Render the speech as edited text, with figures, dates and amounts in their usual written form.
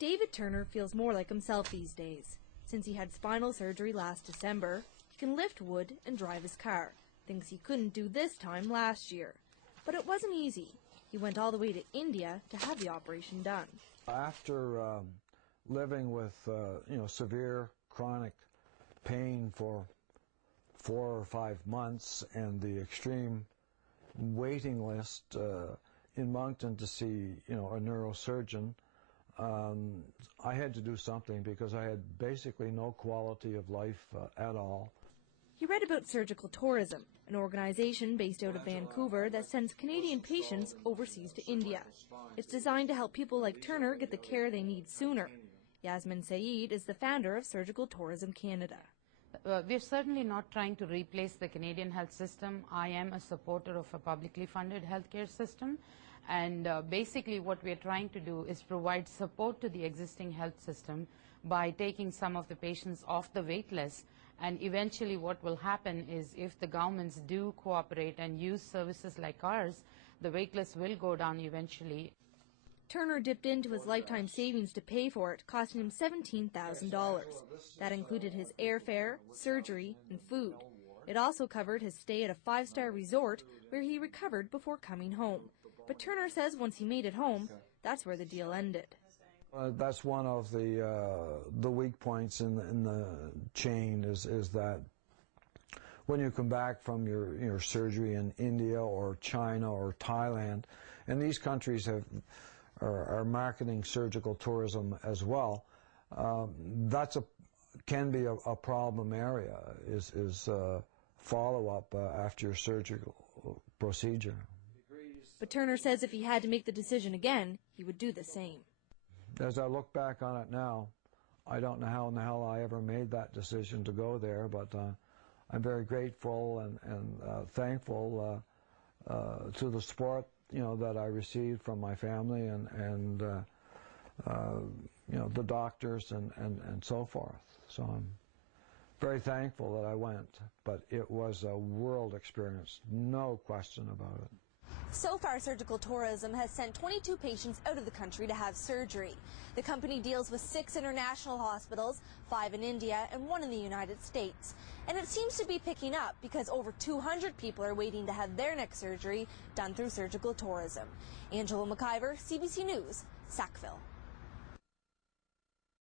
David Turner feels more like himself these days. Since he had spinal surgery last December, he can lift wood and drive his car, things he couldn't do this time last year. But it wasn't easy. He went all the way to India to have the operation done. After living with severe chronic pain for 4 or 5 months and the extreme waiting list in Moncton to see a neurosurgeon, I had to do something because I had basically no quality of life at all. He read about surgical tourism, an organization based out of Vancouver that sends Canadian patients overseas to India. It's designed to help people like Turner get the care they need sooner. Yasmin Saeed is the founder of Surgical Tourism Canada. We're certainly not trying to replace the Canadian health system. I am a supporter of a publicly funded healthcare system, and basically what we're trying to do is provide support to the existing health system by taking some of the patients off the wait list. And eventually what will happen is if the governments do cooperate and use services like ours, the wait list will go down eventually. Turner dipped into his lifetime savings to pay for it, costing him $17,000. That included his airfare, surgery, and food. It also covered his stay at a 5-star resort where he recovered before coming home. But Turner says once he made it home, that's where the deal ended. That's one of the weak points in the chain is that when you come back from your surgery in India or China or Thailand, and these countries are marketing surgical tourism as well, can be a problem area, is follow-up after your surgical procedure. But Turner says if he had to make the decision again, he would do the same. As I look back on it now, I don't know how in the hell I ever made that decision to go there, but I'm very grateful and thankful to the support that I received from my family and the doctors and so forth. So I'm very thankful that I went, but it was a world experience, no question about it. So far, Surgical Tourism has sent 22 patients out of the country to have surgery. The company deals with 6 international hospitals, 5 in India and 1 in the United States. And it seems to be picking up because over 200 people are waiting to have their neck surgery done through Surgical Tourism. Angela McIver, CBC News, Sackville.